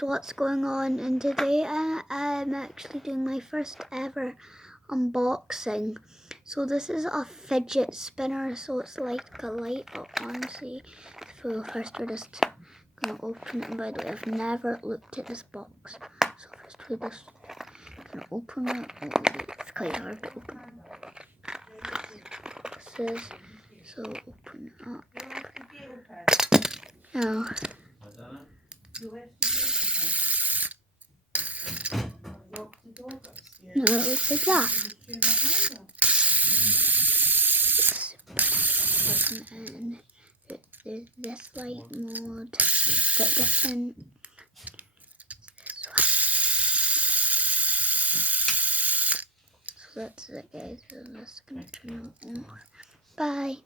What's going on, and today I'm actually doing my first ever unboxing. So this is a fidget spinner, so it's like a light up one. See, so first we're just gonna open it. And by the way, I've never looked at this box, so first we're just gonna open it. It's quite hard to open. This is so open it up now. No, it looks like that. And there's this light mode, but different. So that's it, guys. I'm just gonna turn it on. Bye.